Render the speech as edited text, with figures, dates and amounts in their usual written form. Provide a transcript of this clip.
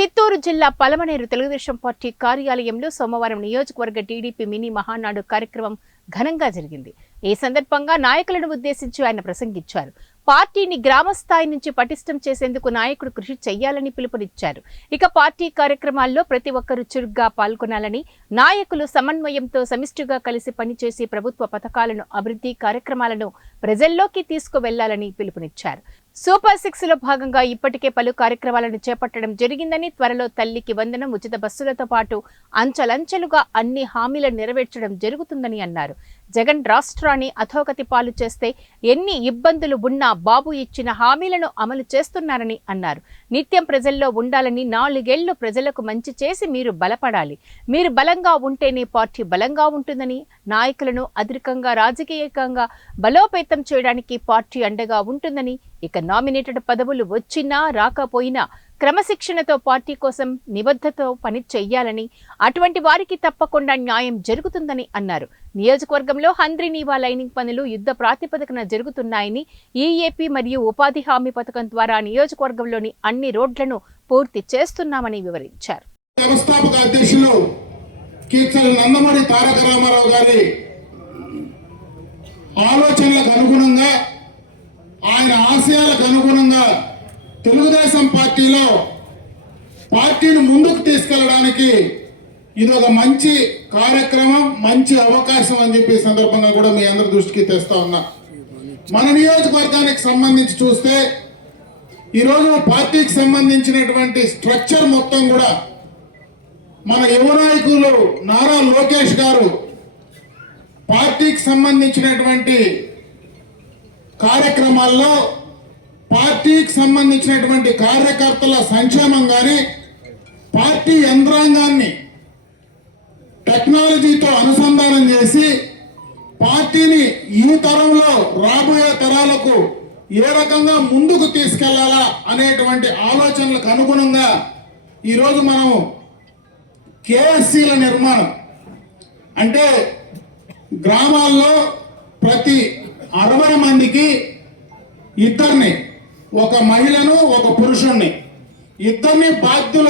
చిత్తూరు జిల్లా పలమనేరు తెలుగుదేశం పార్టీ కార్యాలయంలో సోమవారం నియోజకవర్గ టీడీపీ మినీ మహానాడు కార్యక్రమం ఘనంగా జరిగింది. ఈ సందర్భంగా నాయకులను ఉద్దేశించి ఆయన ప్రసంగించారు. పార్టీని గ్రామ స్థాయి నుంచి పటిష్టం చేసేందుకు నాయకుడు కృషి చేయాలని పిలుపునిచ్చారు. ఇక పార్టీ కార్యక్రమాల్లో ప్రతి ఒక్కరూ చురుగ్గా పాల్గొనాలని, నాయకులు సమన్వయంతో సమిష్టిగా కలిసి పనిచేసి ప్రభుత్వ పథకాలను, అభివృద్ధి కార్యక్రమాలను ప్రజల్లోకి తీసుకువెళ్లాలని పిలుపునిచ్చారు. సూపర్ 6 లో భాగంగా ఇప్పటికే పలు కార్యక్రమాలను చేపట్టడం జరిగిందని, త్వరలో తల్లికి వందనం, ఉచిత బస్సులతో పాటు అంచెలంచెలుగా అన్ని హామీలను నెరవేర్చడం జరుగుతుందని అన్నారు. జగన్ రాష్ట్రాన్ని అధోగతి పాలు చేస్తే ఎన్ని ఇబ్బందులు ఉన్నా బాబు ఇచ్చిన హామీలను అమలు చేస్తున్నారని అన్నారు. నిత్యం ప్రజల్లో ఉండాలని, 4 ఏళ్లు ప్రజలకు మంచి చేసి మీరు బలపడాలి. మీరు బలంగా ఉంటేనే పార్టీ బలంగా ఉంటుందని, నాయకులను అధికంగా రాజకీయంగా బలోపేతం చేయడానికి పార్టీ అండగా ఉంటుందని, ఇక నామినేటెడ్ పదవులు వచ్చినా రాకపోయినా క్రమశిక్షణతో పార్టీ కోసం నిబద్ధతతో పని చెయ్యాలని, అటువంటి వారికి తప్పకుండా న్యాయం జరుగుతుందని అన్నారు. నియోజకవర్గంలో హంద్రీనీవా లైనింగ్ పనులు యుద్ధ ప్రాతిపదికన జరుగుతున్నాయని, ఈఏపీ మరియు ఉపాధి హామీ పథకం ద్వారా నియోజకవర్గంలోని అన్ని రోడ్లను పూర్తి చేస్తున్నామని వివరించారు. వ్యవస్థాపక అధ్యక్షులు కీర్తన నందమూరి తారక రామారావు గారి ఆలోచనలకు అనుగుణంగా, ఆయన ఆశయాలకు అనుగుణంగా తెలుగుదేశం పార్టీలో పార్టీని ముందుకు తీసుకెళ్ళడానికి ఇది ఒక మంచి కార్యక్రమం, మంచి అవకాశం అని చెప్పి సందర్భంగా కూడా మీ అందరి దృష్టికి తెస్తా ఉన్నా. మన నియోజకవర్గానికి సంబంధించి చూస్తే ఈరోజు పార్టీకి సంబంధించినటువంటి స్ట్రక్చర్ మొత్తం కూడా మన యువ నాయకులు నారా లోకేష్ గారు పార్టీకి సంబంధించినటువంటి కార్యక్రమాల్లో, పార్టీకి సంబంధించినటువంటి కార్యకర్తల సంక్షేమం కానీ, పార్టీ యంత్రాంగాన్ని టెక్నాలజీతో అనుసంధానం చేసి పార్టీని ఈ తరంలో రాబోయే తరాలకు ఏ రకంగా ముందుకు తీసుకెళ్లాలా అనేటువంటి ఆలోచనలకు అనుగుణంగా ఈరోజు మనం కేఎస్సీల నిర్మాణం, అంటే గ్రామాల్లో ప్రతి 60 మందికి ఇద్దరిని, ఒక మహిళను ఒక పురుషుణ్ణి, ఇద్దరిని బాధ్యులు